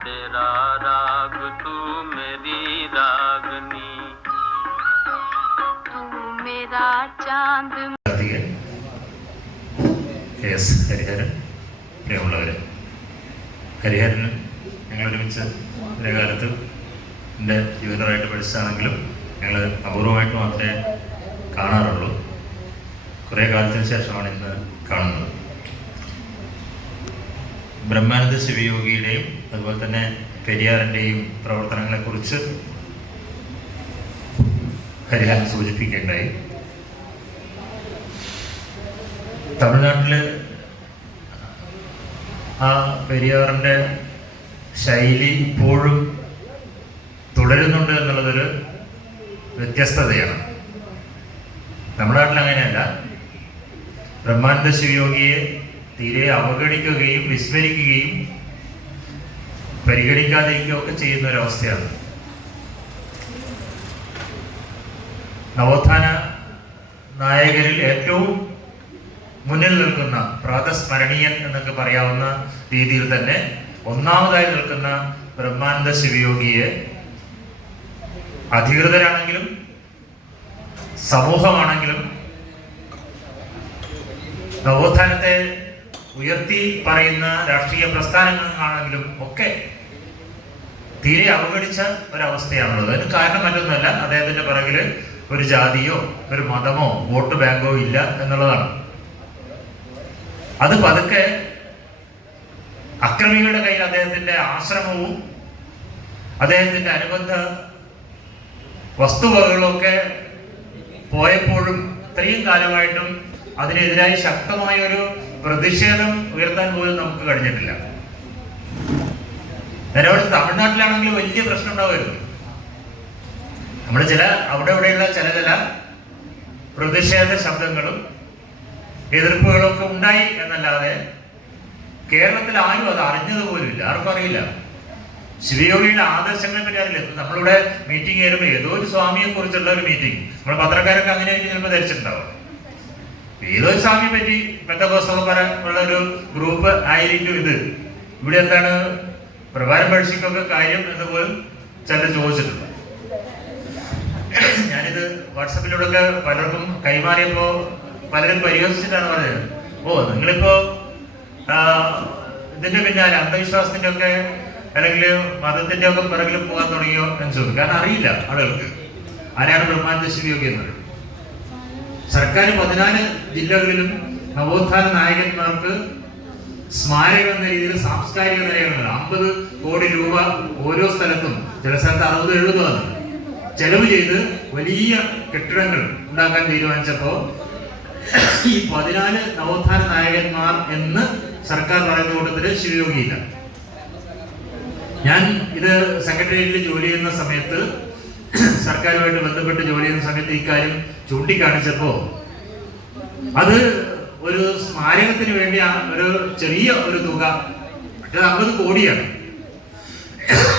तेरा राग तू मेरी रागनी तू मेरा चांद കാർത്തികൻ കെ എസ് ഹരിഹരൻ പ്രിയമുള്ളവർ ഹരിഹരൻ ഞങ്ങൾ ഒരുമിച്ച് ഒരു കാലത്ത് എൻ്റെ ജൂനിയറായിട്ട് പഠിച്ചതാണെങ്കിലും ഞങ്ങൾ അപൂർവമായിട്ട് മാത്രമേ കാണാറുള്ളൂ കുറേ കാലത്തിന് ശേഷമാണ് ഇന്ന് കാണുന്നത് ബ്രഹ്മാനന്ദ ശിവയോഗിയുടെയും അതുപോലെ തന്നെ പെരിയാറിന്റെയും പ്രവർത്തനങ്ങളെക്കുറിച്ച് ഹരിഹരൻ സൂചിപ്പിക്കേണ്ടായി തമിഴ്നാട്ടിൽ ആ പെരിയാറിന്റെ ശൈലി ഇപ്പോഴും തുടരുന്നുണ്ട് എന്നുള്ളതൊരു വ്യത്യസ്തതയാണ്. നമ്മുടെ നാട്ടിൽ അങ്ങനെയല്ല. ബ്രഹ്മാനന്ദ ശിവയോഗിയെ തീരെ അവഗണിക്കുകയും വിസ്മരിക്കുകയും പരിഗണിക്കാതിരിക്കുകയും ഒക്കെ ചെയ്യുന്ന ഒരവസ്ഥയാണ് നവോത്ഥാന നായകരിൽ ഏറ്റവും മുന്നിൽ നിൽക്കുന്ന പ്രാതസ്മരണീയൻ എന്നൊക്കെ പറയാവുന്ന രീതിയിൽ തന്നെ ഒന്നാമതായി നിൽക്കുന്ന ബ്രഹ്മാനന്ദ ശിവയോഗിയെ അധികൃതരാണെങ്കിലും സമൂഹമാണെങ്കിലും നവോത്ഥാനത്തെ ഉയർത്തി പറയുന്ന രാഷ്ട്രീയ പ്രസ്ഥാനങ്ങളാണെങ്കിലും ഒക്കെ തീരെ അവഗണിച്ച ഒരവസ്ഥയാണുള്ളത്. അതിന് കാരണം മറ്റൊന്നുമല്ല. അദ്ദേഹത്തിന്റെ പിറകിൽ ഒരു ജാതിയോ ഒരു മതമോ വോട്ട് ബാങ്കോ ഇല്ല എന്നുള്ളതാണ്. അത് പതുക്കെ അക്രമികളുടെ കയ്യിൽ അദ്ദേഹത്തിന്റെ ആശ്രമവും അദ്ദേഹത്തിന്റെ അനുബന്ധ വസ്തുവകകളൊക്കെ പോയപ്പോഴും ഇത്രയും കാലമായിട്ടും അതിനെതിരായി ശക്തമായ ഒരു പ്രതിഷേധം ഉയർത്താൻ പോലും നമുക്ക് കഴിഞ്ഞിട്ടില്ല. നിലവിൽ തമിഴ്നാട്ടിലാണെങ്കിൽ വലിയ പ്രശ്നം ഉണ്ടാവുമായിരുന്നു. നമ്മൾ ചില അവിടെ ഇവിടെയുള്ള ചില ചില പ്രതിഷേധ ശബ്ദങ്ങളും എതിർപ്പുകളും ഒക്കെ ഉണ്ടായി എന്നല്ലാതെ കേരളത്തിൽ ആരും അത് അറിഞ്ഞത് പോലുമില്ല. ആർക്കും അറിയില്ല. ശിവയോഗിയുടെ ആദർശങ്ങളെ പറ്റി അറിയില്ല. നമ്മളിവിടെ മീറ്റിംഗ് ചേരുമ്പോൾ ഏതോ ഒരു സ്വാമിയെ കുറിച്ചുള്ള ഒരു മീറ്റിംഗ് നമ്മൾ പത്രക്കാരൊക്കെ അങ്ങനെ ചിലപ്പോൾ ധരിച്ചിട്ടുണ്ടാവും സ്വാമിയെ പറ്റി ബന്ധകോസ്തവ ഒരു ഗ്രൂപ്പ് ആയിരിക്കും ഇത്. ഇവിടെ എന്താണ് പ്രഭാരം പഴശ്ശിക്കൊക്കെ കാര്യം എന്ന് പോലും ചില ചോദിച്ചിട്ടുണ്ട്. ഞാനിത് വാട്സപ്പിലൂടെയൊക്കെ പലർക്കും കൈമാറിയപ്പോ പലരും പരിഹസിച്ചിട്ടാണ് പറഞ്ഞത്. ഓ നിങ്ങളിപ്പോ ഇതിന്റെ പിന്നാലെ അന്ധവിശ്വാസത്തിന്റെ ഒക്കെ അല്ലെങ്കിൽ മതത്തിന്റെ ഒക്കെ പിറകിൽ പോകാൻ തുടങ്ങിയോ എന്ന് ചോദിക്കും. കാരണം അറിയില്ല ആളുകൾക്ക്. ആരാണ് ബ്രഹ്മാനന്ദ ശിവയോഗി എന്നത് സർക്കാർ പതിനാല് ജില്ലകളിലും നവോത്ഥാന നായകന്മാർക്ക് സ്മാരകം എന്ന രീതിയിൽ സാംസ്കാരിക നിലയങ്ങൾ അമ്പത് കോടി രൂപ ഓരോ സ്ഥലത്തും ചില സ്ഥലത്ത് അറുപത് എഴുപത് ചെലവ് ചെയ്ത് വലിയ കെട്ടിടങ്ങൾ ഉണ്ടാക്കാൻ തീരുമാനിച്ചപ്പോ ഈ പതിനാല് നവോത്ഥാന നായകന്മാർ എന്ന് സർക്കാർ പറയുന്ന കൂട്ടത്തിൽ ശിവയോഗിയില്ല. ഞാൻ ഇത് സെക്രട്ടേറിയറ്റിൽ ജോലി ചെയ്യുന്ന സമയത്ത് സർക്കാരുമായിട്ട് ബന്ധപ്പെട്ട് ജോലി ചെയ്യുന്ന സമയത്ത് ഇക്കാര്യം ചൂണ്ടിക്കാണിച്ചപ്പോ അത് ഒരു സ്മാരകത്തിന് വേണ്ടി ഒരു ചെറിയ ഒരു തുക. മറ്റേത് അമ്പത് കോടിയാണ്.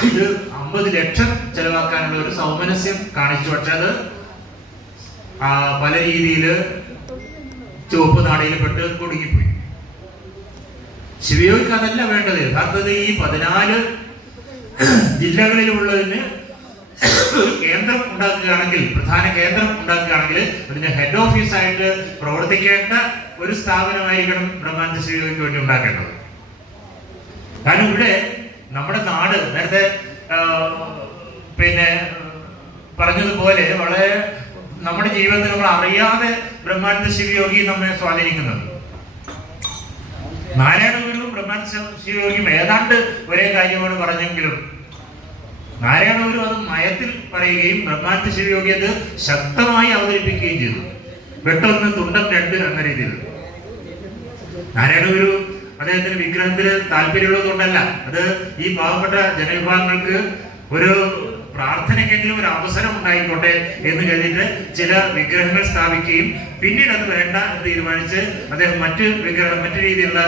ഇത് അമ്പത് ലക്ഷം ചെലവാക്കാനുള്ള ഒരു സൗമനസ്യം കാണിച്ചു. പക്ഷെ അത് പല രീതിയിൽ ചുവപ്പ് നാടയിൽപ്പെട്ട് കുടുങ്ങിപ്പോയി. ശിവയോഗിക്ക് അതല്ല വേണ്ടത്. യഥാർത്ഥത്തിൽ ഈ പതിനാല് ജില്ലകളിലുള്ളതിന് കേന്ദ്രം ഉണ്ടാക്കുകയാണെങ്കിൽ പ്രധാന കേന്ദ്രം ഉണ്ടാക്കുകയാണെങ്കിൽ അതിന്റെ ഹെഡ് ഓഫീസായിട്ട് പ്രവർത്തിക്കേണ്ട ഒരു സ്ഥാപനമായിരിക്കണം ബ്രഹ്മാനന്ദ ശിവയോഗിക്ക് വേണ്ടി ഉണ്ടാക്കേണ്ടത്. കാരണം ഇവിടെ നമ്മുടെ നാട് നേരത്തെ പിന്നെ പറഞ്ഞതുപോലെ വളരെ നമ്മുടെ ജീവിതത്തിൽ നമ്മൾ അറിയാതെ ബ്രഹ്മാനന്ദ ശിവയോഗി നമ്മെ സ്വാധീനിക്കുന്നുണ്ട്. നാരായണ ഗുരുവും ബ്രഹ്മാനന്ദ ശിവയോഗിയും ഏതാണ്ട് ഒരേ കാര്യമാണ് പറഞ്ഞെങ്കിലും നാരായണ ഗുരു അത് മയത്തിൽ പറയുകയും ബ്രഹ്മാനന്ദ ശിവയോഗി അത് ശക്തമായി അവതരിപ്പിക്കുകയും ചെയ്തു. വെട്ടൊന്ന് തുണ്ടം രണ്ട് എന്ന രീതിയിൽ. നാരായണഗുരു അദ്ദേഹത്തിന് വിഗ്രഹത്തിന് താല്പര്യമുള്ളത് കൊണ്ടല്ല. അത് ഈ പാവപ്പെട്ട ജനവിഭാഗങ്ങൾക്ക് ഒരു പ്രാർത്ഥനയ്ക്കെങ്കിലും ഒരു അവസരം ഉണ്ടായിക്കോട്ടെ എന്ന് കരുതിയിട്ട് ചില വിഗ്രഹങ്ങൾ സ്ഥാപിക്കുകയും പിന്നീട് അത് വേണ്ട എന്ന് തീരുമാനിച്ച് അദ്ദേഹം മറ്റ് വിഗ്രഹം മറ്റു രീതിയിലുള്ള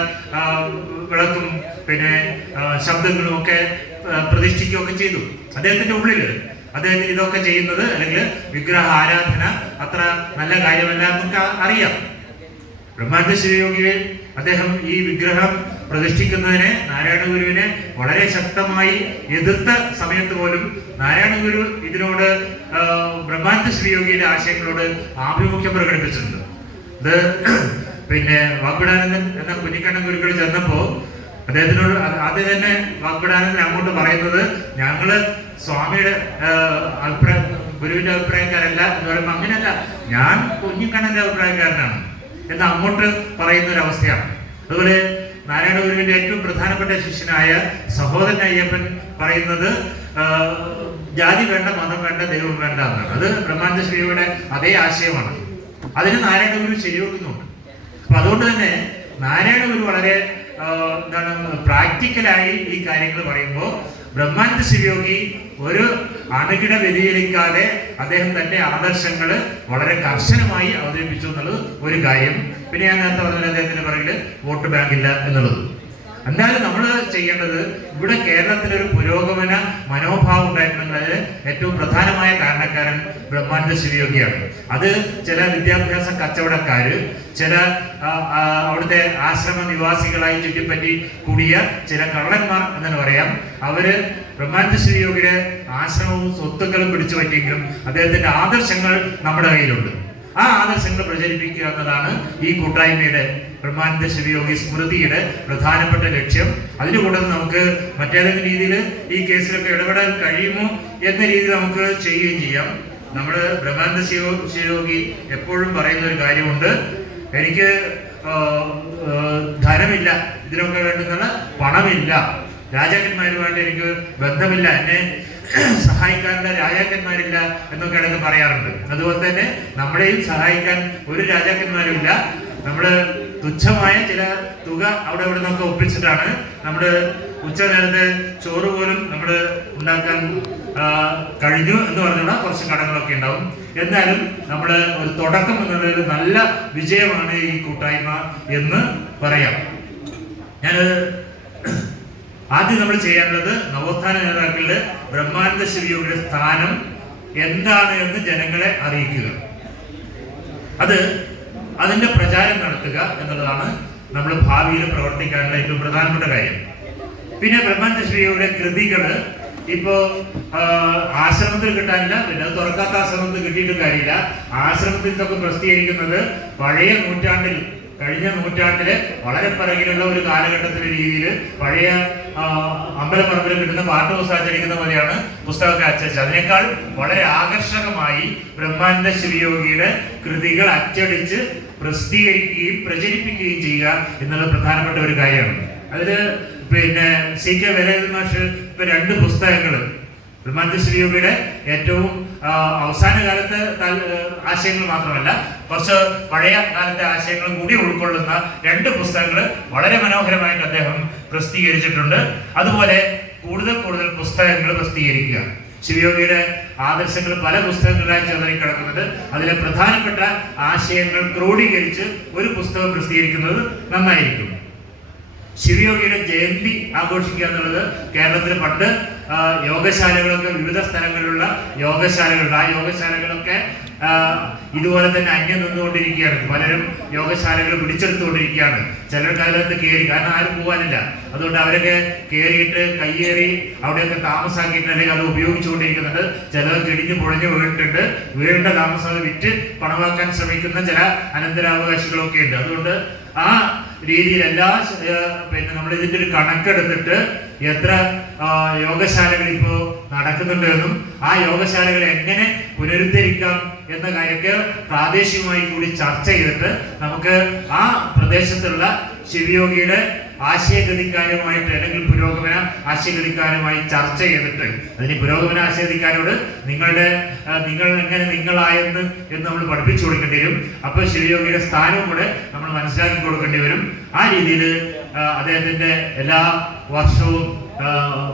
വിളക്കും പിന്നെ ശബ്ദങ്ങളും ഒക്കെ പ്രതിഷ്ഠിക്കുകയൊക്കെ ചെയ്തു. അദ്ദേഹത്തിന്റെ ഉള്ളിൽ അദ്ദേഹത്തിന് ഇതൊക്കെ ചെയ്യുന്നത് അല്ലെങ്കിൽ വിഗ്രഹ ആരാധന അത്ര നല്ല കാര്യമല്ല എന്നൊക്കെ അറിയാം. ബ്രഹ്മാനന്ദ ശിവയോഗിയെ അദ്ദേഹം ഈ വിഗ്രഹം പ്രതിഷ്ഠിക്കുന്നതിനെ നാരായണ ഗുരുവിനെ വളരെ ശക്തമായി എതിർത്ത സമയത്ത് പോലും നാരായണ ഗുരു ഇതിനോട് ബ്രഹ്മാനന്ദ ശ്രീയോഗിയുടെ ആശയങ്ങളോട് ആഭിമുഖ്യം പ്രകടിപ്പിച്ചിട്ടുണ്ട്. ഇത് പിന്നെ വാഗ്വിടാനന്ദൻ എന്ന കുഞ്ഞിക്കണ്ണൻ ഗുരുക്കൾ ചെന്നപ്പോ അദ്ദേഹത്തിനോട് ആദ്യം തന്നെ വാഗ്വിടാനന്ദൻ അങ്ങോട്ട് പറയുന്നത് ഞങ്ങൾ സ്വാമിയുടെ അഭിപ്രായം ഗുരുവിന്റെ അഭിപ്രായക്കാരല്ല എന്ന് പറയുമ്പോൾ അങ്ങനെയല്ല. ഞാൻ കുഞ്ഞിക്കണ്ണന്റെ അഭിപ്രായക്കാരനാണ് എന്ന് അങ്ങോട്ട് പറയുന്ന ഒരു അവസ്ഥയാണ് അതുപോലെ നാരായണ ഗുരുവിന്റെ ഏറ്റവും പ്രധാനപ്പെട്ട ശിഷ്യനായ സഹോദരൻ അയ്യപ്പൻ പറയുന്നത് ജാതി വേണ്ട മതം വേണ്ട ദൈവം വേണ്ട എന്നാണ്. അത് ബ്രഹ്മാനന്ദ ശ്രീയുടെ അതേ ആശയമാണ്. അതിന് നാരായണ ഗുരു ശരിവെക്കുന്നുണ്ട്. അപ്പൊ അതുകൊണ്ട് തന്നെ നാരായണ ഗുരു വളരെ എന്താണ് പ്രാക്ടിക്കലായി ഈ കാര്യങ്ങൾ പറയുമ്പോൾ ബ്രഹ്മാനന്ദ ശിവയോഗി ഒരു അണുകിട വ്യതിചലിക്കാതെ അദ്ദേഹം തന്റെ ആദർശങ്ങൾ വളരെ കർശനമായി അവതരിപ്പിച്ചു എന്നുള്ളത് ഒരു കാര്യം. പിന്നെ ഞാൻ നേരത്തെ പറഞ്ഞ അദ്ദേഹത്തിന്റെ പിറകിൽ വോട്ട് ബാങ്ക് ഇല്ല എന്നുള്ളത്. എന്നാലും നമ്മൾ ചെയ്യേണ്ടത് ഇവിടെ കേരളത്തിലൊരു പുരോഗമന മനോഭാവം ഉണ്ടായിട്ടുണ്ടെങ്കിൽ ഏറ്റവും പ്രധാനമായ കാരണക്കാരൻ ബ്രഹ്മാനന്ദ ശിവയോഗിയാണ്. അത് ചില വിദ്യാഭ്യാസ കച്ചവടക്കാര് ചില അവിടുത്തെ ആശ്രമ നിവാസികളായി ചുറ്റിപ്പറ്റി കൂടിയ ചില കള്ളന്മാർ എന്ന് പറയാം. അവർ ബ്രഹ്മാനന്ദ ശിവയോഗിയുടെ ആശ്രമവും സ്വത്തുക്കളും പിടിച്ചു പറ്റിയെങ്കിലും അദ്ദേഹത്തിന്റെ ആദർശങ്ങൾ നമ്മുടെ കയ്യിലുണ്ട്. ആ ആദർശങ്ങൾ പ്രചരിപ്പിക്കുക എന്നതാണ് ഈ കൂട്ടായ്മയുടെ ബ്രഹ്മാനന്ദ ശിവയോഗി സ്മൃതിയുടെ പ്രധാനപ്പെട്ട ലക്ഷ്യം. അതിന് കൂടുതൽ നമുക്ക് മറ്റേതെങ്കിലും രീതിയിൽ ഈ കേസിലൊക്കെ ഇടപെടാൻ കഴിയുമോ എന്ന രീതിയിൽ നമുക്ക് ചെയ്യുകയും ചെയ്യാം. നമ്മൾ ബ്രഹ്മാനന്ദ ശിവ ശിവയോഗി എപ്പോഴും പറയുന്ന ഒരു കാര്യമുണ്ട്. എനിക്ക് ധനമില്ല ഇതിനൊക്കെ വേണ്ടുന്ന പണമില്ല. രാജാക്കന്മാരുമായിട്ട് എനിക്ക് ബന്ധമില്ല. എന്നെ സഹായിക്കാനുള്ള രാജാക്കന്മാരില്ല എന്നൊക്കെ ഇടയ്ക്ക് പറയാറുണ്ട്. അതുപോലെ തന്നെ നമ്മളെയും സഹായിക്കാൻ ഒരു രാജാക്കന്മാരും ഇല്ല നമ്മൾ തുച്ഛമായ ചില തുക അവിടെ ഇവിടെ നിന്നൊക്കെ ഒപ്പിച്ചിട്ടാണ് നമ്മൾ ഉച്ച നേരത്തെ ചോറ് പോലും നമ്മൾ ഉണ്ടാക്കാൻ കഴിഞ്ഞു എന്ന് പറഞ്ഞുള്ള കുറച്ച് കടങ്ങളൊക്കെ ഉണ്ടാവും. എന്നാലും നമ്മൾ ഒരു തുടക്കം എന്നുള്ളൊരു നല്ല വിജയമാണ് ഈ കൂട്ടായ്മ എന്ന് പറയാം. ഞാൻ ആദ്യം നമ്മൾ ചെയ്യാനുള്ളത് നവോത്ഥാന നേതാക്കളുടെ ബ്രഹ്മാനന്ദ ശിവയുടെ സ്ഥാനം എന്താണ് എന്ന് ജനങ്ങളെ അറിയിക്കുക. അത് അതിന്റെ പ്രചാരം നടത്തുക എന്നുള്ളതാണ് നമ്മൾ ഭാവിയിൽ പ്രവർത്തിക്കാനുള്ള ഏറ്റവും പ്രധാനപ്പെട്ട കാര്യം. പിന്നെ ബ്രഹ്മാനന്ദ കൃതികൾ ഇപ്പോ ആശ്രമത്തിൽ കിട്ടാനില്ല പിന്നെ തുറക്കാത്ത ആശ്രമത്തിൽ കിട്ടിയിട്ട് കാര്യമില്ല. ആശ്രമത്തിൽ നിന്നൊക്കെ പ്രസിദ്ധീകരിക്കുന്നത് പഴയ നൂറ്റാണ്ടിൽ കഴിഞ്ഞ നൂറ്റാണ്ടിലെ വളരെ പിറകിലുള്ള ഒരു കാലഘട്ടത്തിലെ രീതിയിൽ പഴയ അമ്പലപ്പറമ്പിൽ കിട്ടുന്ന പാട്ടുപുസ്തകം ആചരിക്കുന്ന പോലെയാണ് പുസ്തകമൊക്കെ അച്ചടിച്ചത്. അതിനേക്കാൾ വളരെ ആകർഷകമായി ബ്രഹ്മാനന്ദ ശിവയോഗിയുടെ കൃതികൾ അച്ചടിച്ച് പ്രസിദ്ധീകരിക്കുകയും പ്രചരിപ്പിക്കുകയും ചെയ്യുക എന്നുള്ളത് പ്രധാനപ്പെട്ട ഒരു കാര്യമാണ്. അതിൽ പിന്നെ സി കെ വേലായുധ മാഷ് ഇപ്പൊ രണ്ട് പുസ്തകങ്ങൾ ബ്രഹ്മാനന്ദ ശ്രീയോഗിയുടെ ഏറ്റവും അവസാന കാലത്തെ ആശയങ്ങൾ മാത്രമല്ല കുറച്ച് പഴയ കാലത്തെ ആശയങ്ങളും കൂടി ഉൾക്കൊള്ളുന്ന രണ്ട് പുസ്തകങ്ങൾ വളരെ മനോഹരമായിട്ട് അദ്ദേഹം പ്രസിദ്ധീകരിച്ചിട്ടുണ്ട്. അതുപോലെ കൂടുതൽ കൂടുതൽ പുസ്തകങ്ങൾ പ്രസിദ്ധീകരിക്കുക. ശിവയോഗിയുടെ ആദർശങ്ങൾ പല പുസ്തകങ്ങളായി ചിതറിക്കിടക്കുന്നത് അതിലെ പ്രധാനപ്പെട്ട ആശയങ്ങൾ ക്രോഡീകരിച്ച് ഒരു പുസ്തകം പ്രസിദ്ധീകരിക്കുന്നത് നന്നായിരിക്കും. ശിവയോഗിയുടെ ജയന്തി ആഘോഷിക്കുക എന്നുള്ളത് കേരളത്തിൽ പണ്ട് യോഗശാലകളൊക്കെ വിവിധ സ്ഥലങ്ങളിലുള്ള യോഗശാലകളുണ്ട്. ആ യോഗശാലകളൊക്കെ ഇതുപോലെ തന്നെ അന്യം നിന്നുകൊണ്ടിരിക്കുകയാണ്. പലരും യോഗശാലകൾ പിടിച്ചെടുത്തുകൊണ്ടിരിക്കുകയാണ്. ചിലർക്ക് അതിനകത്ത് കയറി കാരണം ആരും പോകാനില്ല. അതുകൊണ്ട് അവരൊക്കെ കയറിയിട്ട് കയ്യേറി അവിടെയൊക്കെ താമസാക്കിയിട്ട് അല്ലെങ്കിൽ അത് ഉപയോഗിച്ചുകൊണ്ടിരിക്കുന്നുണ്ട്. ചിലർക്ക് ഇടിഞ്ഞു പൊളിഞ്ഞു വീണിട്ടുണ്ട്. വീടിന്റെ താമസം വിറ്റ് പണമാക്കാൻ ശ്രമിക്കുന്ന ചില അനന്തരാവകാശികളൊക്കെ ഉണ്ട്. അതുകൊണ്ട് ആ രീതിയിൽ എല്ലാ പിന്നെ നമ്മൾ ഇതിന്റെ ഒരു കണക്കെടുത്തിട്ട് എത്ര യോഗശാലകൾ ഇപ്പോൾ നടക്കുന്നുണ്ടെന്നും ആ യോഗശാലകൾ എങ്ങനെ പുനരുദ്ധരിക്കാം എന്ന കാര്യമൊക്കെ പ്രാദേശികമായി കൂടി ചർച്ച ചെയ്തിട്ട് നമുക്ക് ആ പ്രദേശത്തുള്ള ശിവയോഗിയുടെ ആശയഗതിക്കാരുമായിട്ട് അല്ലെങ്കിൽ പുരോഗമന ആശയഗതിക്കാരുമായി ചർച്ച ചെയ്തിട്ട് അതിന് പുരോഗമന ആശയഗതിക്കാരോട് നിങ്ങളുടെ നിങ്ങൾ എങ്ങനെ നിങ്ങളായെന്ന് എന്ന് നമ്മൾ പഠിപ്പിച്ചു കൊടുക്കേണ്ടി വരും. അപ്പോൾ ശിവയോഗിയുടെ സ്ഥാനവും കൂടെ നമ്മൾ മനസ്സിലാക്കി കൊടുക്കേണ്ടി വരും. ആ രീതിയിൽ അദ്ദേഹത്തിന്റെ എല്ലാ വർഷവും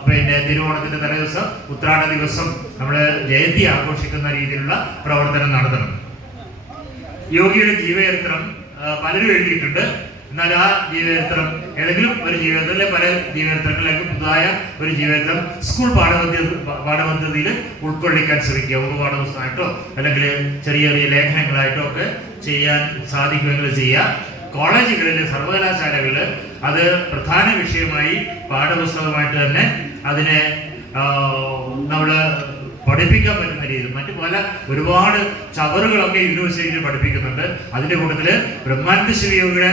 പിന്നെ തിരുവോണത്തിന്റെ തലേദിവസം ഉത്രാട ദിവസം നമ്മൾ ജയന്തി ആഘോഷിക്കുന്ന രീതിയിലുള്ള പ്രവർത്തനം നടത്തണം. യോഗിയുടെ ജീവചരിത്രം പലരും എഴുതിയിട്ടുണ്ട്. എന്നാൽ ആ ജീവചരിത്രം ഏതെങ്കിലും ഒരു ജീവിതത്തിൽ പല ജീവചരിത്രങ്ങളിലേക്ക് പുതുതായ ഒരു ജീവചരിത്രം സ്കൂൾ പാഠപദ്ധതി പാഠപദ്ധതിയിൽ ഉൾക്കൊള്ളിക്കാൻ ശ്രമിക്കുക. ഒരു ഉപപാഠപുസ്തകമായിട്ടോ അല്ലെങ്കിൽ ചെറിയ ചെറിയ ലേഖനങ്ങളായിട്ടോ ഒക്കെ ചെയ്യാൻ സാധിക്കുമെങ്കിൽ ചെയ്യുക. കോളേജുകളിൽ സർവകലാശാലകളിൽ അത് പ്രധാന വിഷയമായി പാഠപുസ്തകമായിട്ട് തന്നെ അതിനെ നമ്മൾ പഠിപ്പിക്കാൻ പറ്റുന്ന രീതിയിൽ മറ്റു പല ഒരുപാട് ചവറുകളൊക്കെ യൂണിവേഴ്സിറ്റിയിൽ പഠിപ്പിക്കുന്നുണ്ട്. അതിന്റെ കൂട്ടത്തിൽ ബ്രഹ്മാനന്ദ ശിവയോഗിയുടെ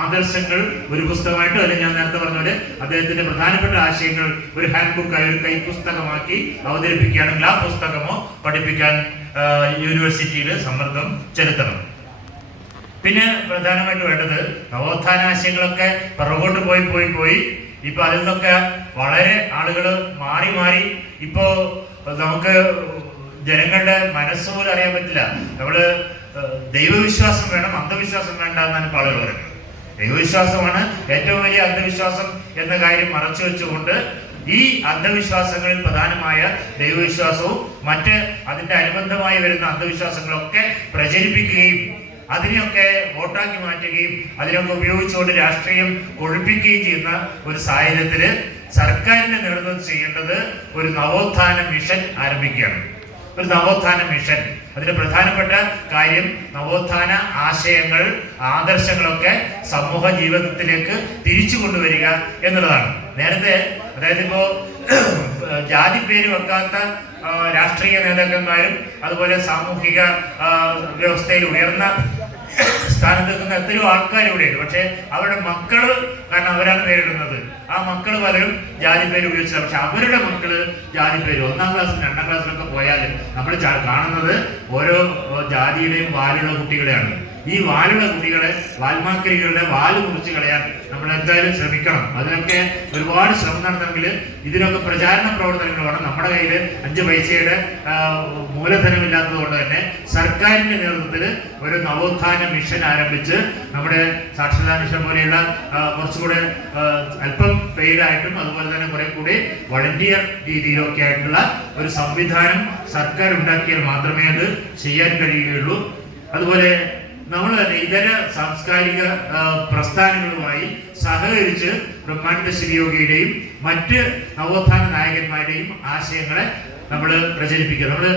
ആദർശങ്ങൾ ഒരു പുസ്തകമായിട്ട് അല്ലെങ്കിൽ ഞാൻ നേരത്തെ പറഞ്ഞ പോലെ അദ്ദേഹത്തിന്റെ പ്രധാനപ്പെട്ട ആശയങ്ങൾ ഒരു ഹാൻഡ് ബുക്കായി ഒരു കൈപ്പുസ്തകമാക്കി അവതരിപ്പിക്കുകയാണെങ്കിൽ ആ പുസ്തകമോ പഠിപ്പിക്കാൻ യൂണിവേഴ്സിറ്റിയിൽ സമ്മർദ്ദം ചെലുത്തണം. പിന്നെ പ്രധാനമായിട്ട് വേണ്ടത് നവോത്ഥാനാശയങ്ങളൊക്കെ പുറകോട്ട് പോയി പോയി പോയി. ഇപ്പൊ അതിൽ നിന്നൊക്കെ വളരെ ആളുകൾ മാറി മാറി. ഇപ്പോ നമുക്ക് ജനങ്ങളുടെ മനസ്സ് പോലും അറിയാൻ പറ്റില്ല. നമ്മൾ ദൈവവിശ്വാസം വേണം അന്ധവിശ്വാസം വേണ്ട എന്നാണ് ഇപ്പോൾ ആളുകൾ പറയുന്നത്. ദൈവവിശ്വാസമാണ് ഏറ്റവും വലിയ അന്ധവിശ്വാസം എന്ന കാര്യം മറച്ചു വെച്ചുകൊണ്ട് ഈ അന്ധവിശ്വാസങ്ങളിൽ പ്രധാനമായ ദൈവവിശ്വാസവും മറ്റ് അതിന്റെ അനുബന്ധമായി വരുന്ന അന്ധവിശ്വാസങ്ങളൊക്കെ പ്രചരിപ്പിക്കുകയും അതിനെയൊക്കെ വോട്ടാക്കി മാറ്റുകയും അതിനൊക്കെ ഉപയോഗിച്ചുകൊണ്ട് രാഷ്ട്രീയം ഒഴിപ്പിക്കുകയും ചെയ്യുന്ന ഒരു സാഹചര്യത്തിൽ സർക്കാരിന്റെ നേതൃത്വം ചെയ്യേണ്ടത് ഒരു നവോത്ഥാന മിഷൻ ആരംഭിക്കുകയാണ്. ഒരു നവോത്ഥാന മിഷൻ. അതിന്റെ പ്രധാനപ്പെട്ട കാര്യം നവോത്ഥാന ആശയങ്ങൾ ആദർശങ്ങളൊക്കെ സമൂഹ ജീവിതത്തിലേക്ക് തിരിച്ചു കൊണ്ടുവരിക എന്നുള്ളതാണ്. നേരത്തെ അതായത് ഇപ്പോ ജാതി പേര് വെക്കാത്ത രാഷ്ട്രീയ നേതാക്കന്മാരും അതുപോലെ സാമൂഹിക വ്യവസ്ഥയിൽ ഉയർന്ന സ്ഥാനത്ത് നിൽക്കുന്ന എത്രയോ ആൾക്കാർ ഇവിടെയുണ്ട് പക്ഷെ അവരുടെ മക്കൾ കാരണം അവരാണ് നേരിടുന്നത്. ആ മക്കൾ പലരും ജാതി പേര് ഉപയോഗിച്ചത് പക്ഷെ അവരുടെ മക്കൾ ജാതി പേര് ഒന്നാം ക്ലാസ്സിലും രണ്ടാം ക്ലാസ്സിലൊക്കെ പോയാൽ നമ്മൾ കാണുന്നത് ഓരോ ജാതിയുടെയും വാലുള്ള കുട്ടികളെയാണ്. ഈ വാലുള്ള കുട്ടികളെ വാൽമാക്കരികളുടെ വാൽ മുറിച്ച് കളയാൻ നമ്മൾ എന്തായാലും ശ്രമിക്കണം. അതിനൊക്കെ ഒരുപാട് ശ്രമം നടത്തണമെങ്കിൽ ഇതിനൊക്കെ പ്രചാരണ പ്രവർത്തനങ്ങൾ വേണം. നമ്മുടെ കയ്യിൽ അഞ്ച് പൈസയുടെ മൂലധനമില്ലാത്തത് കൊണ്ട് തന്നെ സർക്കാരിന്റെ നേതൃത്വത്തിൽ ഒരു നവോത്ഥാന മിഷൻ ആരംഭിച്ച് നമ്മുടെ സാക്ഷരതാ മിഷൻ പോലെയുള്ള കുറച്ചുകൂടെ അല്പം പെയ്ഡായിട്ടും അതുപോലെ തന്നെ കുറെ കൂടി വളണ്ടിയർ രീതിയിലൊക്കെ ആയിട്ടുള്ള ഒരു സംവിധാനം സർക്കാർ ഉണ്ടാക്കിയാൽ മാത്രമേ അത് ചെയ്യാൻ കഴിയുകയുള്ളൂ. അതുപോലെ നമ്മൾ തന്നെ ഇതര സാംസ്കാരിക പ്രസ്ഥാനങ്ങളുമായി സഹകരിച്ച് ബ്രഹ്മാനന്ദ ശിവയോഗിയുടെയും മറ്റ് നവോത്ഥാന നായകന്മാരുടെയും ആശയങ്ങളെ നമ്മൾ പ്രചരിപ്പിക്കുക. നമ്മൾ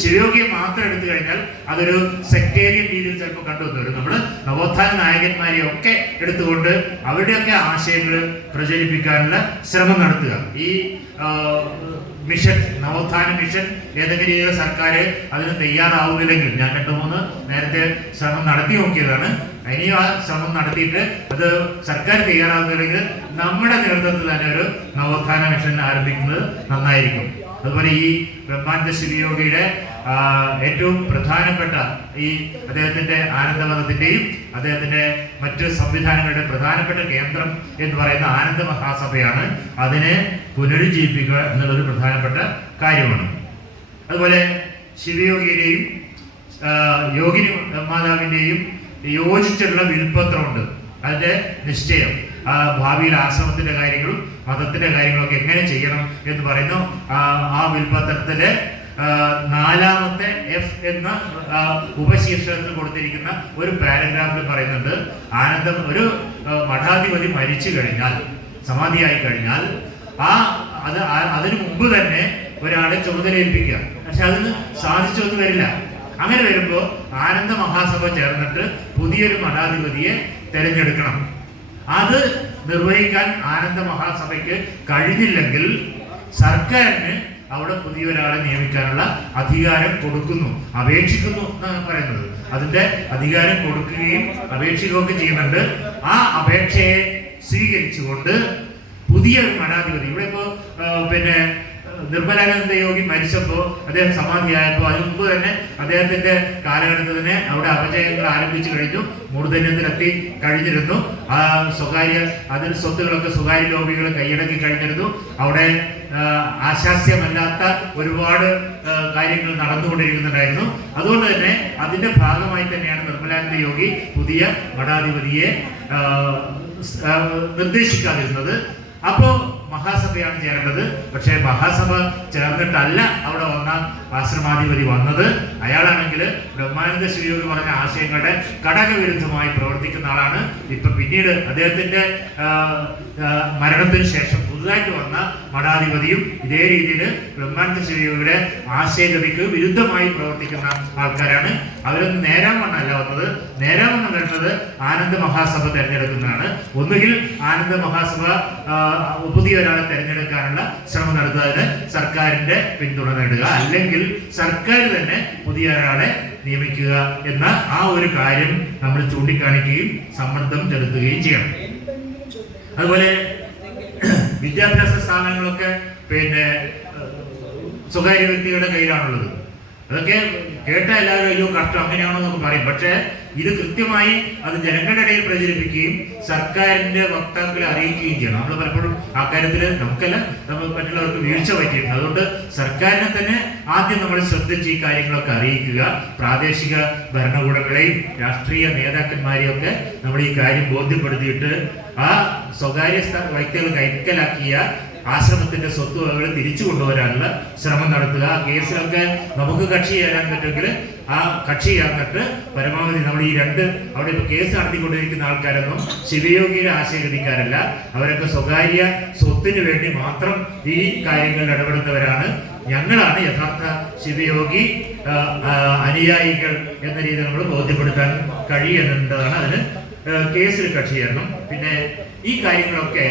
ശിവയോഗിയെ മാത്രം എടുത്തു കഴിഞ്ഞാൽ അതൊരു സെക്ടേറിയൻ രീതിയിൽ ചിലപ്പോൾ കണ്ടുവന്നു വരും നമ്മൾ നവോത്ഥാന നായകന്മാരെ ഒക്കെ എടുത്തുകൊണ്ട് അവരുടെയൊക്കെ ആശയങ്ങൾ പ്രചരിപ്പിക്കാനുള്ള ശ്രമം നടത്തുക. ഈ മിഷൻ നവോത്ഥാന മിഷൻ ഏതെങ്കിലും രീതിയിൽ സർക്കാർ അതിന് തയ്യാറാവുന്നില്ലെങ്കിൽ. ഞാൻ രണ്ടു മൂന്ന് നേരത്തെ ശ്രമം നടത്തി നോക്കിയതാണ്. ഇനി ആ ശ്രമം നടത്തിയിട്ട് അത് സർക്കാർ തയ്യാറാവുന്നില്ലെങ്കിൽ നമ്മുടെ നേതൃത്വത്തിൽ തന്നെ ഒരു നവോത്ഥാന മിഷൻ ആരംഭിക്കുന്നത് നന്നായിരിക്കും. അതുപോലെ ഈ ബ്രഹ്മാനന്ദ ശിവയോഗിയുടെ ഏറ്റവും പ്രധാനപ്പെട്ട ഈ അദ്ദേഹത്തിന്റെ ആനന്ദമതത്തിന്റെയും അദ്ദേഹത്തിന്റെ മറ്റ് സംവിധാനങ്ങളുടെ പ്രധാനപ്പെട്ട കേന്ദ്രം എന്ന് പറയുന്ന ആനന്ദ മഹാസഭയാണ് അതിനെ പുനരുജ്ജീവിപ്പിക്കുക എന്നുള്ളൊരു പ്രധാനപ്പെട്ട കാര്യമാണ്. അതുപോലെ ശിവയോഗിയുടെയും യോഗിനി മാതാവിന്റെയും യോജിച്ചിട്ടുള്ള വിൽപ്പത്രമുണ്ട് അതിന്റെ നിശ്ചയം. ഭാവിയിൽ ആശ്രമത്തിന്റെ കാര്യങ്ങളും മതത്തിന്റെ കാര്യങ്ങളൊക്കെ എങ്ങനെ ചെയ്യണം എന്ന് പറയുന്നു. ആ, വിൽപത്രത്തിലെ നാലാമത്തെ എഫ് എന്ന ഉപശീർഷകത്തിൽ കൊടുത്തിരിക്കുന്ന ഒരു പാരഗ്രാഫിൽ പറയുന്നുണ്ട് ആനന്ദം ഒരു മഠാധിപതി മരിച്ചു കഴിഞ്ഞാൽ സമാധിയായി കഴിഞ്ഞാൽ ആ അത് അതിനു മുമ്പ് തന്നെ ഒരാളെ ചുമതലയേൽപ്പിക്കുക. പക്ഷെ അതിന് സാധിച്ചൊന്നും വരില്ല. അങ്ങനെ വരുമ്പോൾ ആനന്ദ മഹാസഭ ചേർന്നിട്ട് പുതിയൊരു മഠാധിപതിയെ തിരഞ്ഞെടുക്കണം. അത് നിർവഹിക്കാൻ ആനന്ദ മഹാസഭയ്ക്ക് കഴിഞ്ഞില്ലെങ്കിൽ സർക്കാരിന് അവിടെ പുതിയൊരാളെ നിയമിക്കാനുള്ള അധികാരം കൊടുക്കുന്നു അപേക്ഷിക്കുന്നു എന്നാണ് പറയുന്നത്. അതിന്റെ അധികാരം കൊടുക്കുകയും അപേക്ഷിക്കുകയൊക്കെ ചെയ്യുന്നുണ്ട്. ആ അപേക്ഷയെ സ്വീകരിച്ചുകൊണ്ട് പുതിയ മഠാധിപതി ഇവിടെ ഇപ്പോ പിന്നെ നിർമ്മലാനന്ദ യോഗി മരിച്ചപ്പോൾ അദ്ദേഹം സമാധിയായപ്പോൾ അതിന് മുമ്പ് തന്നെ അദ്ദേഹത്തിന്റെ കാലഘട്ടത്തിൽ തന്നെ അവിടെ അപജയങ്ങൾ ആരംഭിച്ചു കഴിഞ്ഞു മൂർധന്യത്തിലെത്തി കഴിഞ്ഞിരുന്നു. ആ സ്വകാര്യ അതിന് സ്വത്തുകളൊക്കെ സ്വകാര്യ ലോബികൾ കൈയടക്കി കഴിഞ്ഞിരുന്നു. അവിടെ ആശാസ്യമല്ലാത്ത ഒരുപാട് കാര്യങ്ങൾ നടന്നുകൊണ്ടിരിക്കുന്നുണ്ടായിരുന്നു. അതുകൊണ്ട് തന്നെ അതിന്റെ ഭാഗമായി തന്നെയാണ് നിർമ്മലാനന്ദ യോഗി പുതിയ മഠാധിപതിയെ നിർദ്ദേശിക്കാതിരുന്നത്. അപ്പോൾ മഹാസഭയാണ് ചേരേണ്ടത്. പക്ഷേ മഹാസഭ ചേർന്നിട്ടല്ല അവിടെ വന്ന ആശ്രമാധിപതി വന്നത്. അയാളാണെങ്കിൽ ബ്രഹ്മാനന്ദ ശിവയോഗി പറഞ്ഞ ആശയങ്ങളുടെ ഘടകവിരുദ്ധമായി പ്രവർത്തിക്കുന്ന ആളാണ്. ഇപ്പൊ പിന്നീട് അദ്ദേഹത്തിന്റെ മരണത്തിന് ശേഷം പുതു പുതുതായിട്ട് വന്ന മഠാധിപതിയും ഇതേ രീതിയിൽ ബ്രഹ്മാനന്ദ ശിവയോഗിയുടെ ആശയഗതിക്ക് വിരുദ്ധമായി പ്രവർത്തിക്കുന്ന ആൾക്കാരാണ്. അവരൊന്നും നേരാൻ വണ്ണല്ല വന്നത്. നേരാൻ വണ്ണം വരുന്നത് ആനന്ദ മഹാസഭ തെരഞ്ഞെടുക്കുന്നതാണ്. ഒന്നുകിൽ ആനന്ദ മഹാസഭ പുതിയ ഒരാളെ തെരഞ്ഞെടുക്കാനുള്ള ശ്രമം നടത്തുന്നതിന് സർക്കാരിന്റെ പിന്തുണ നേടുക. അല്ലെങ്കിൽ സർക്കാർ തന്നെ പുതിയ ഒരാളെ നിയമിക്കുക എന്ന ആ ഒരു കാര്യം നമ്മൾ ചൂണ്ടിക്കാണിക്കുകയും സമ്മർദ്ദം ചെലുത്തുകയും ചെയ്യണം. അതുപോലെ വിദ്യാഭ്യാസ സ്ഥാപനങ്ങളൊക്കെ പിന്നെ സ്വകാര്യ വ്യക്തികളുടെ കയ്യിലാണുള്ളത്. അതൊക്കെ കേട്ട എല്ലാവരും അയ്യോ കഷ്ടം അങ്ങനെയാണോ എന്നൊക്കെ പറയും. പക്ഷേ ഇത് കൃത്യമായി അത് ജനങ്ങളുടെ ഇടയിൽ പ്രചരിപ്പിക്കുകയും സർക്കാരിന്റെ വക്താക്കളെ അറിയിക്കുകയും ചെയ്യണം. നമ്മൾ പലപ്പോഴും ആ കാര്യത്തിൽ നമുക്കല്ല നമ്മൾ മറ്റുള്ളവർക്ക് വീഴ്ച പറ്റിയിട്ടുണ്ട്. അതുകൊണ്ട് സർക്കാരിനെ തന്നെ ആദ്യം നമ്മൾ ശ്രദ്ധിച്ച് ഈ കാര്യങ്ങളൊക്കെ അറിയിക്കുക. പ്രാദേശിക ഭരണകൂടങ്ങളെയും രാഷ്ട്രീയ നേതാക്കന്മാരെയും ഒക്കെ നമ്മൾ ഈ കാര്യം ബോധ്യപ്പെടുത്തിയിട്ട് ആ സ്വകാര്യ വ്യക്തികൾ കൈക്കലാക്കിയ ആശ്രമത്തിന്റെ സ്വത്തുവകകൾ തിരിച്ചു കൊണ്ടുവരാനുള്ള ശ്രമം നടത്തുക. ആ കേസിലൊക്കെ നമുക്ക് കക്ഷി ചേരാൻ പറ്റുമെങ്കിൽ ആ കക്ഷി ചേർന്നിട്ട് പരമാവധി നമ്മൾ ഈ രണ്ട് അവിടെ ഇപ്പൊ കേസ് നടത്തിക്കൊണ്ടിരിക്കുന്ന ആൾക്കാരൊന്നും ശിവയോഗിയുടെ ആശയഗതിക്കാരല്ല. അവരൊക്കെ സ്വകാര്യ സ്വത്തിന് വേണ്ടി മാത്രം ഈ കാര്യങ്ങളിൽ ഇടപെടുന്നവരാണ്. ഞങ്ങളാണ് യഥാർത്ഥ ശിവയോഗി അനുയായികൾ എന്ന രീതിയിൽ നമ്മൾ ബോധ്യപ്പെടുത്താൻ കഴിയുന്നതാണ് അതിന് കേസിൽ കക്ഷി ചേരണം. പിന്നെ ഈ കാര്യങ്ങളൊക്കെ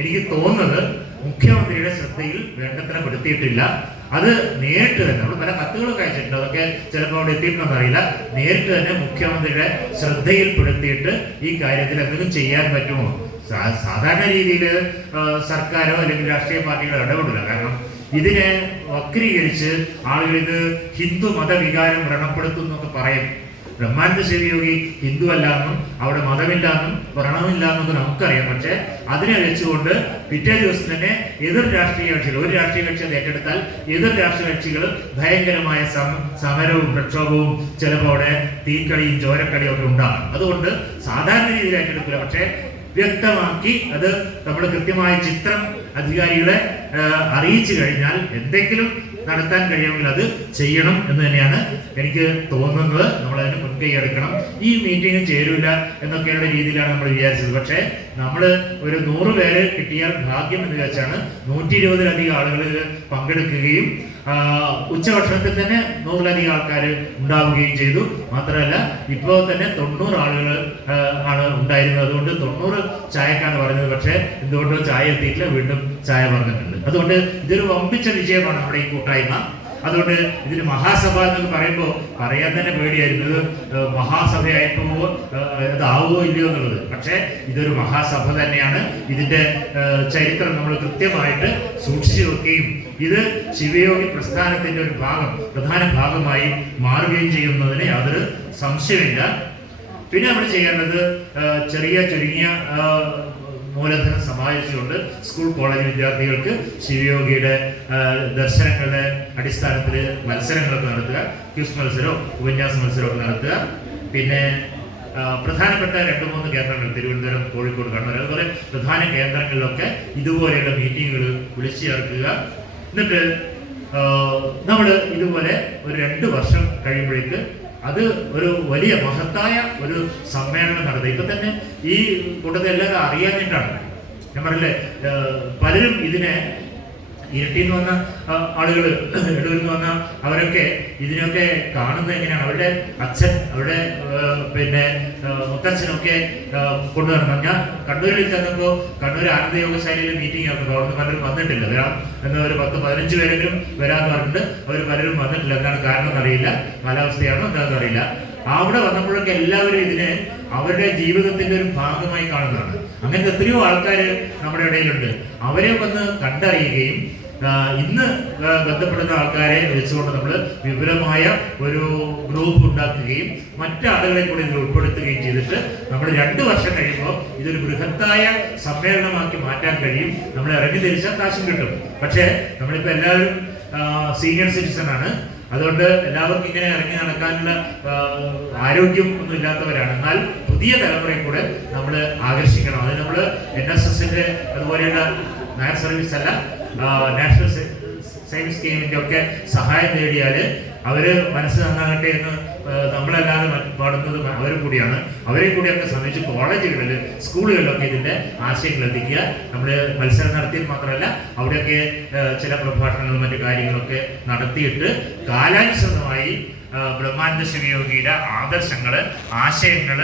എനിക്ക് തോന്നുന്നത് മുഖ്യമന്ത്രിയുടെ ശ്രദ്ധയിൽ വേണ്ടത്ര പെടുത്തിയിട്ടില്ല അത് നേരിട്ട് തന്നെ നമ്മൾ പല കത്തുകളൊക്കെ അയച്ചിട്ടുണ്ട് അതൊക്കെ ചിലപ്പോൾ അവിടെ എത്തിയിട്ടുണ്ടെന്നറിയില്ല നേരിട്ട് തന്നെ മുഖ്യമന്ത്രിയുടെ ശ്രദ്ധയിൽപ്പെടുത്തിയിട്ട് ഈ കാര്യത്തിൽ എന്തെങ്കിലും ചെയ്യാൻ പറ്റുമോ? സാധാരണ രീതിയിൽ സർക്കാരോ അല്ലെങ്കിൽ രാഷ്ട്രീയ പാർട്ടികളോ ഇടപെടില്ല. കാരണം ഇതിനെ വക്രീകരിച്ച് ആളുകൾ ഇത് ഹിന്ദു മതവികാരം വ്രണപ്പെടുത്തും എന്നൊക്കെ പറയും. ബ്രഹ്മാനന്ദ ശിവയോഗി ഹിന്ദു അല്ലാന്നും അവിടെ മതമില്ലാന്നും വ്രണമില്ലാന്നൊക്കെ നമുക്കറിയാം. പക്ഷെ അതിനെ വെച്ചുകൊണ്ട് പിറ്റേ ദിവസം തന്നെ എതിർ രാഷ്ട്രീയ കക്ഷികൾ ഒരു രാഷ്ട്രീയ കക്ഷി അത് ഏറ്റെടുത്താൽ എതിർ രാഷ്ട്രീയ കക്ഷികൾ ഭയങ്കരമായ സമരവും പ്രക്ഷോഭവും ചിലപ്പോൾ അവിടെ തീക്കളിയും ചോരക്കളിയും ഒക്കെ ഉണ്ടാകും. അതുകൊണ്ട് സാധാരണ രീതിയിൽ ഏറ്റെടുക്കില്ല. പക്ഷേ വ്യക്തമാക്കി അത് നമ്മൾ കൃത്യമായ ചിത്രം അധികാരികളെ അറിയിച്ചു കഴിഞ്ഞാൽ എന്തെങ്കിലും നടത്താൻ കഴിയുമെങ്കിൽ അത് ചെയ്യണം എന്ന് തന്നെയാണ് എനിക്ക് തോന്നുന്നത്. നമ്മൾ അതിന് മുൻകൈ എടുക്കണം. ഈ മീറ്റിംഗ് ചേരൂല എന്നൊക്കെയുള്ള രീതിയിലാണ് നമ്മൾ വിചാരിച്ചത്. പക്ഷേ നമ്മൾ ഒരു നൂറ് പേര് കിട്ടിയാൽ ഭാഗ്യം എന്ന് വെച്ചാണ് നൂറ്റി ഇരുപതിലധികം ആളുകൾ പങ്കെടുക്കുകയും ഉച്ചഭക്ഷണത്തിൽ തന്നെ നൂറിലധികം ആൾക്കാർ ഉണ്ടാവുകയും ചെയ്തു. മാത്രമല്ല ഇപ്പോൾ തന്നെ തൊണ്ണൂറ് ആളുകൾ ആണ് ഉണ്ടായിരുന്നത്. അതുകൊണ്ട് തൊണ്ണൂറ് ചായക്കാണ് പറഞ്ഞത്. പക്ഷേ എന്തുകൊണ്ടോ ചായ എത്തിയിട്ടില്ല. വീണ്ടും ചായ പറഞ്ഞിട്ടുണ്ട്. അതുകൊണ്ട് ഇതൊരു വമ്പിച്ച വിജയമാണ് നമ്മുടെ ഈ കൂട്ടായ്മ. അതുകൊണ്ട് ഇതിന് മഹാസഭ എന്നൊക്കെ പറയുമ്പോൾ പറയാൻ തന്നെ പേടിയായിരുന്നു. മഹാസഭയായപ്പോൾ ഇതാവുമോ ഇല്ലയോ എന്നുള്ളത്. പക്ഷേ ഇതൊരു മഹാസഭ തന്നെയാണ്. ഇതിന്റെ ചരിത്രം നമ്മൾ കൃത്യമായിട്ട് സൂക്ഷിച്ചു വെക്കുകയും ഇത് ശിവയോഗി പ്രസ്ഥാനത്തിന്റെ ഒരു ഭാഗം പ്രധാന ഭാഗമായി മാറുകയും ചെയ്യുന്നതിന് യാതൊരു സംശയമില്ല പിന്നെ നമ്മൾ ചെയ്യേണ്ടത് ചെറിയ ചുരുങ്ങിയ മൂലധനം സമാഹരിച്ചുകൊണ്ട് സ്കൂൾ കോളേജ് വിദ്യാർത്ഥികൾക്ക് ശിവയോഗിയുടെ ദർശനങ്ങളുടെ അടിസ്ഥാനത്തിൽ മത്സരങ്ങളൊക്കെ നടത്തുക. ക്യൂസ് മത്സരവും ഉപന്യാസ മത്സരവും നടത്തുക. പിന്നെ പ്രധാനപ്പെട്ട രണ്ട് മൂന്ന് കേന്ദ്രങ്ങൾ തിരുവനന്തപുരം കോഴിക്കോട് കണ്ണൂർ അതുപോലെ പ്രധാന കേന്ദ്രങ്ങളിലൊക്കെ ഇതുപോലെയുള്ള മീറ്റിങ്ങുകൾ വിളിച്ചു ചേർക്കുക. എന്നിട്ട് നമ്മൾ ഇതുപോലെ ഒരു രണ്ട് വർഷം കഴിയുമ്പോഴേക്ക് അത് ഒരു വലിയ മഹത്തായ ഒരു സമ്മേളനം നടത്തി. ഇപ്പൊ തന്നെ ഈ കൂട്ടത്തെ എല്ലാവരും അറിയാനായിട്ടാണ് ഞാൻ പറഞ്ഞില്ലേ പലരും ഇതിനെ ഇരട്ടിയിൽ നിന്ന് വന്ന ആളുകൾ എടൂരിൽ നിന്ന് വന്ന അവരൊക്കെ ഇതിനൊക്കെ കാണുന്നത് എങ്ങനെയാണ്? അവരുടെ അച്ഛൻ അവരുടെ പിന്നെ മുത്തച്ഛനൊക്കെ കൊണ്ടുവരണം. ഞാൻ കണ്ണൂരിൽ ചെന്നപ്പോൾ കണ്ണൂർ ആനന്ദയോഗശാലയിൽ മീറ്റിംഗ് ആക്കുന്നു അവിടെ പലരും വന്നിട്ടില്ല. വരാം എന്ന ഒരു പത്ത് പതിനഞ്ച് പേരെങ്കിലും വരാന്ന് പറഞ്ഞിട്ടുണ്ട്. അവർ പലരും വന്നിട്ടില്ല. എന്താണ് കാരണം എന്നറിയില്ല. കാലാവസ്ഥയാണോ എന്താണെന്ന് അറിയില്ല. അവിടെ വന്നപ്പോഴൊക്കെ എല്ലാവരും ഇതിനെ അവരുടെ ജീവിതത്തിന്റെ ഒരു ഭാഗമായി കാണുന്നതാണ്. അങ്ങനത്തെ എത്രയോ ആൾക്കാർ നമ്മുടെ ഇടയിലുണ്ട്. അവരെ വന്ന് കണ്ടറിയുകയും ഇന്ന് ബന്ധപ്പെടുന്ന ആൾക്കാരെ വെച്ചുകൊണ്ട് നമ്മൾ വിപുലമായ ഒരു ഗ്രൂപ്പ് ഉണ്ടാക്കുകയും മറ്റാളുകളെ കൂടി ഇതിൽ ഉൾപ്പെടുത്തുകയും ചെയ്തിട്ട് നമ്മൾ രണ്ട് വർഷം കഴിയുമ്പോൾ ഇതൊരു ബൃഹത്തായ സമ്മേളനമാക്കി മാറ്റാൻ കഴിയും. നമ്മൾ ഇറങ്ങി തിരിച്ചാൽ കാശും കിട്ടും. പക്ഷേ നമ്മളിപ്പോൾ എല്ലാവരും സീനിയർ സിറ്റിസൺ ആണ്. അതുകൊണ്ട് എല്ലാവർക്കും ഇങ്ങനെ ഇറങ്ങി നടക്കാനുള്ള ആരോഗ്യം ഒന്നും ഇല്ലാത്തവരാണ്. എന്നാൽ പുതിയ തലമുറയെ കൂടെ നമ്മൾ ആകർഷിക്കണം. അത് നമ്മൾ എൻ എസ് എസിന്റെ അതുപോലെയുള്ള നയർ സർവീസ് അല്ല നാഷണൽ സേവിങ് സ്കീമിന്റെ ഒക്കെ സഹായം നേടിയാൽ അവർ മനസ്സ് നന്നാകട്ടെ എന്ന് നമ്മളല്ലാതെ പാടുന്നത് അവരും കൂടിയാണ്. അവരെ കൂടി ഒക്കെ ശ്രമിച്ച് കോളേജുകളിൽ സ്കൂളുകളിലൊക്കെ ഇതിന്റെ ആശയങ്ങൾ എത്തിക്കുക. നമ്മൾ മത്സരം നടത്തിയത് മാത്രമല്ല അവിടെയൊക്കെ ചില പ്രഭാഷണങ്ങളും മറ്റു കാര്യങ്ങളൊക്കെ നടത്തിയിട്ട് കാലാനുസൃതമായി ബ്രഹ്മാനന്ദ ശിവയോഗിയുടെ ആദർശങ്ങൾ ആശയങ്ങൾ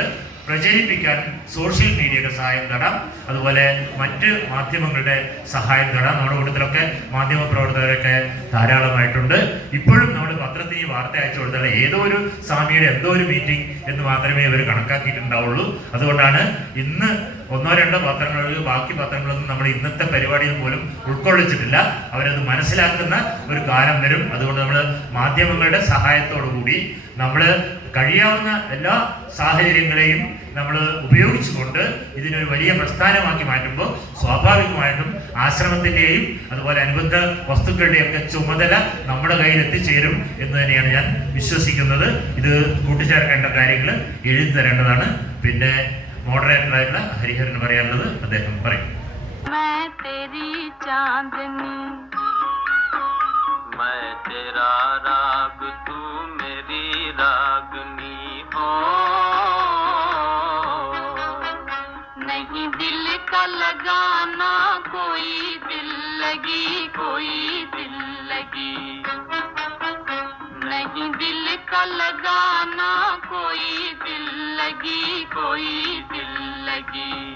പ്രചരിപ്പിക്കാൻ സോഷ്യൽ മീഡിയയുടെ സഹായം തേടാം അതുപോലെ മറ്റ് മാധ്യമങ്ങളുടെ സഹായം തേടാം നമ്മുടെ കൂട്ടത്തിലൊക്കെ മാധ്യമ പ്രവർത്തകരൊക്കെ ധാരാളമായിട്ടുണ്ട്. ഇപ്പോഴും നമ്മൾ പത്രത്തിൽ ഈ വാർത്ത അയച്ചു കൊടുത്താൽ ഏതോ ഒരു സ്വാമിയുടെ എന്തോ ഒരു മീറ്റിംഗ് എന്ന് മാത്രമേ ഇവർ കണക്കാക്കിയിട്ടുണ്ടാവുള്ളൂ. അതുകൊണ്ടാണ് ഇന്ന് ഒന്നോ രണ്ടോ പത്രങ്ങളിൽ ബാക്കി പത്രങ്ങളൊന്നും നമ്മൾ ഇന്നത്തെ പരിപാടിയിൽ പോലും ഉൾക്കൊള്ളിച്ചിട്ടില്ല. അവരത് മനസ്സിലാക്കുന്ന ഒരു കാലം വരും. അതുകൊണ്ട് നമ്മൾ മാധ്യമങ്ങളുടെ സഹായത്തോടു കൂടി നമ്മൾ കഴിയാവുന്ന എല്ലാ സാഹചര്യങ്ങളെയും നമ്മൾ ഉപയോഗിച്ചുകൊണ്ട് ഇതിനൊരു വലിയ പ്രസ്ഥാനമാക്കി മാറ്റുമ്പോൾ സ്വാഭാവികമായിട്ടും ആശ്രമത്തിൻ്റെയും അതുപോലെ അനുബന്ധ വസ്തുക്കളുടെയും ഒക്കെ ചുമതല നമ്മുടെ കയ്യിൽ എത്തിച്ചേരും എന്ന് തന്നെയാണ് ഞാൻ വിശ്വസിക്കുന്നത് ഇത് കൂട്ടിച്ചേർക്കേണ്ട കാര്യങ്ങൾ എഴുതി തരേണ്ടതാണ് പിന്നെ മോഡറേറ്ററായിട്ടുള്ള ഹരിഹരൻ പറയാനുള്ളത് അദ്ദേഹം പറയും मैं तेरी चांदनी मैं का लगाना कोई दिल लगी कोई दिल लगी।